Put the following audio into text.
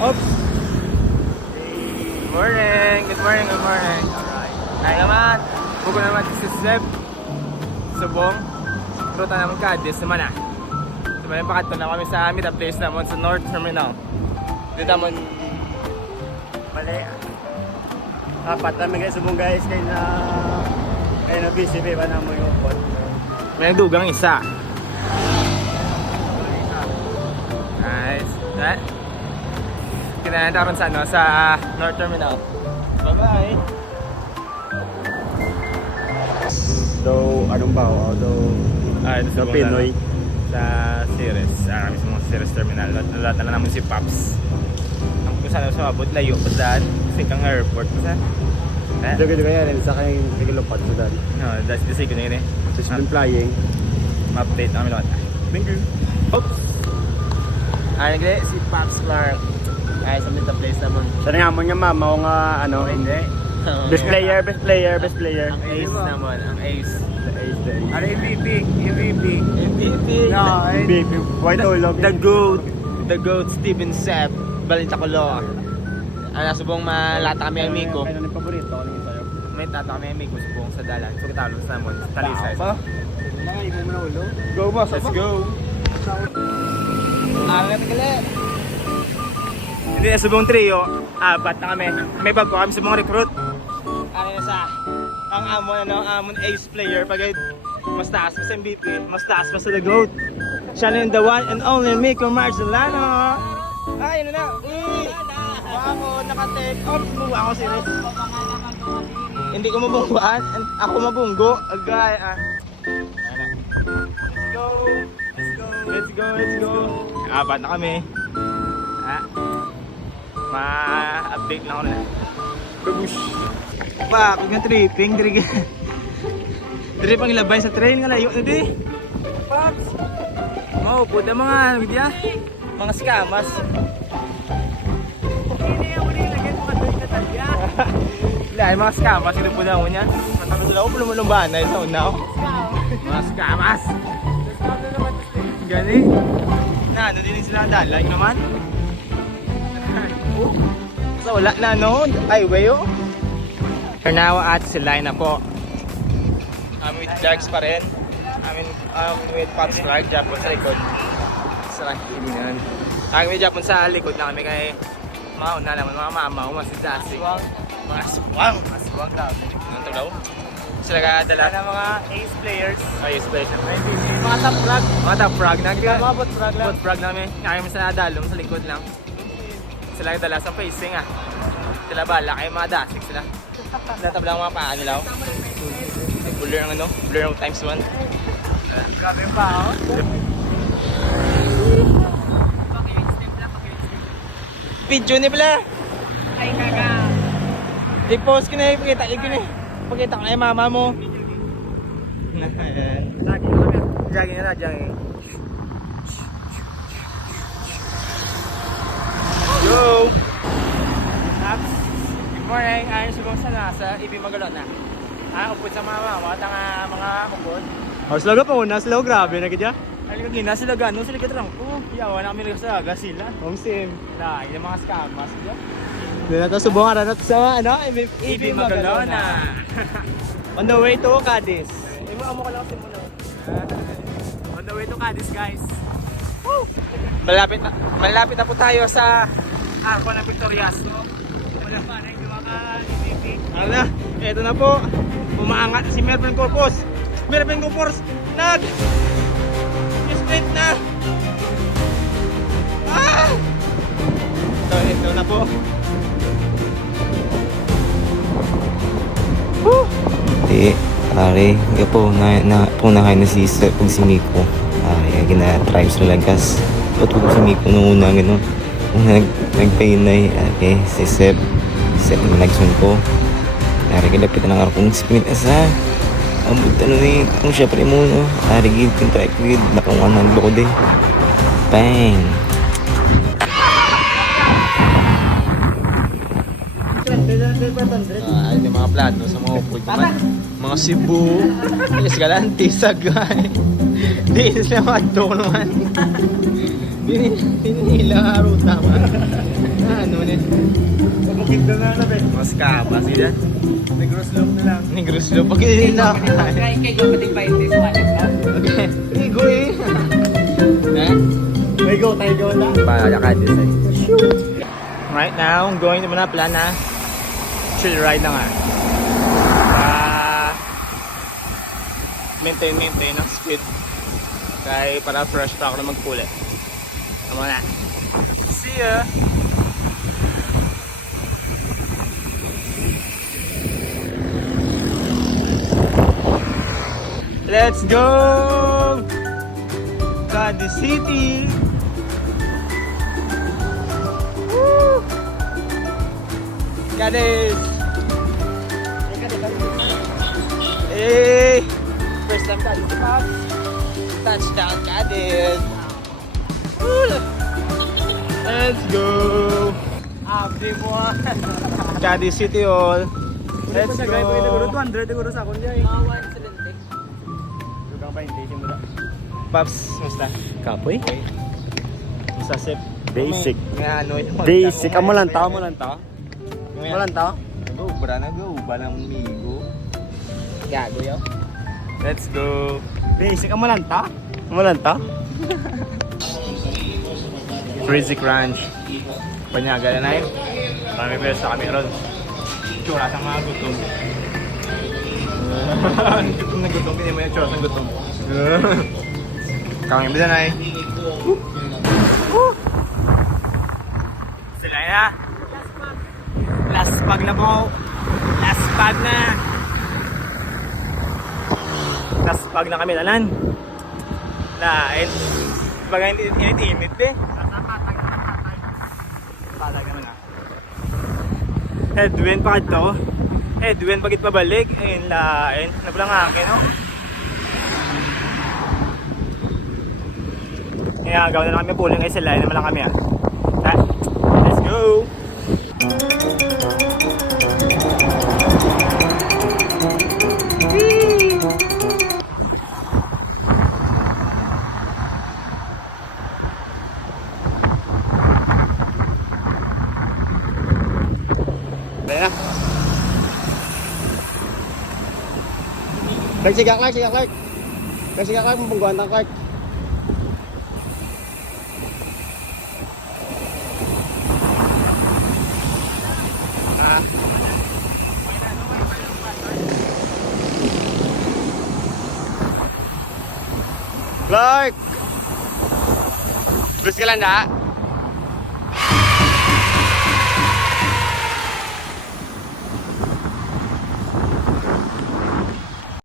Oops! Good morning! Good morning! Good morning! Alright. Ay naman! Buko naman si Seb. Subong. Ruta naman Cadiz naman ah. Sumayin pakito na kami sa meet up place naman sa North Terminal. Dito naman. Mali. Apat namin guys, subong guys. Kaya na busy pa na mo yung pot. May dugang isa. Nice. Kinahan tayo sa ano, sa North Terminal. Bye-bye! Though, anong ba? Ito Sa Pinoy. Sa Ceres. Kami sa mga Ceres Terminal. Nalata na naman si Pops. Ang kung saan sa mabot, layo pa daan. Kasi kang airport pa saan. Dito kaya rin sa kanyang nagilupad sa dali. No, that's the second yun eh. So she's been flying. Ma-update namin lahat. Thank you. Oops! Nagli, si Pops Clark. Ay, sa meet up place naman. Siya nga mo niya mama o nga ano. Hindi. Best player. Ang ace naman, ang ace. The ace. Ano MVP? MVP. No, Big, white tulog. The GOAT, Steven Sepp, Balintacolo. Subong malata kami ang Miko. Ano yung paborito? Ano yung sa'yo? May tata kami ang Miko subong sa dalan. So kitalos naman, sa talisay. Imo mo na ulo. Go boss, let's go! Angat galit! Hindi na subong trio, apat na kami. May bago kami subong recruit. Ano na sa ang amon ace player pag mas taas pa sa MVP, mas taas pa sa the GOAT. Siya na yung the one and only Miko Marcelano. Ay, ano na? Ako, naka-take off. Buwa ako serious. Hindi ko mabungguan. Ako mabunggo. Agay, Let's go. Apat na kami. Ma-update lang ako na. Babush. Pa, kung nga tripping, pang ilabay sa train nga layo na di. Pops! Oh, puta mga, mga scammers. Dahil mga scammers, sino po daw niya? Matapos sila ako, lumulumbahan na yun sa una ako. Mga scammers! Gani? Ano din sila dalay naman? So wala na no? Highway oh! Karnawa at sila na po. With Darks pa rin. With Pops Clark, Japon sa likod. Sarang hilingan. With Japon sa likod na kami kay mauna naman mga mama, mga si Jassy. Mga aswang daw. Ano daw? Sila kadala ng mga ace players. Ace players. Mga top frag. Mga top frag. Mga bot frag lang. Bot frag namin. Kaya sa nadalong sa likod lang. Sila kadala sa facing ah. Sila bala kayo mga dasik sila. Natabla ang mga paa nila. Blur ng blur ng times 1. Grabe yung paa oh. Video ni pala. Ay kaka. I-post ko na ipakita ko na. Pakita ko na yung mama mo. Jogging na. Go! Good morning. Ayun subong sa nasa Ibi Magalon na. Upod sa mga mama at mga mukod. Sila pa una, sila grabe na kaya. Ay kagina sila gano'n sila katrang ko. Yawa na kami nagsaga sila. Home sim. Na, yung mga scammers sila. Doon na to subong aranot sa Ibi Magalona. On the way to Cadiz. Amo ka lang kasi muna. On the way to Cadiz guys. Woo! Malapit na po tayo sa Arco ng Victorias. Wala pa rin yung mga MVP. Ano na? Ito na po. Umaangat si Melvin Corpus. Sprint na. Ito na po. Pare, punahay na si Sir pag si Miko. Gina-try sa lagas. Patulog si Miko nung una gano'n. Nagpainay, si Seb na nagsun ko. Narigilapit na ng arapong sprint asa. Ang buta na rin, ang syempre mo, no? Narigil, pinto ekligid, nakanguan ng loko din. Bang! Ay, yung mga plato sa mga upod naman. Mga Cebu, Escalante, Sagay. Di sila magdok naman. Di nila ruta man. Kaba sila. Negros loop na lang. Negros lo. Pag na. Kaya ikaw mating 20 sa wallet ka. Okay. Igo eh. Eh? May go, tayo go na. Para ka design. Right now, I'm going to Manapla na chill ride na nga. Maintain ang speed. Kaya para fresh pa ako na magpulit. Tama na. See ya! Let's go! Cadiz City! Woo! Cadiz! Hey! First time Cadiz, Pops! Touchdown Cadiz! Woo! Let's go! Abdi mo Cadiz City all! Let's go! 200 siguro sa akong dyan. Mga 170. Dugang 20 simula. Pops, musta? Kapoy? Musta sip? Basic. May ano ito. Basic. Amo lang ta, amo lang ta. May Amo lang ta. Nag-ubra, nag-uba ng migo. Gago yo. Let's go. Basic. Amo lang ta. Amo lang ta. Crazy Crunch. Panyaga na yun. Kami pwesta kami ron. Tsura sa mga gutom. Gutom na gutom. Hindi mo yung tsura sa gutom. Kami bisa na eh. Sila na. Last bag na po. Last bag na. Last bag na kami nalan. Lain. Baga init-init eh. Palag naman ah. Headwind pa ito. Headwind pagit pabalik. Ayun lain. Nabulang akin no. Kaya gawin na lang kami pulling ay sila. Naman lang kami ah. Let's go! Dahil na. Clark, siga Clark, siga Clark. Clark, siga Clark, mabungguan ng Clark. Ah. Clark! Bus ka lang na?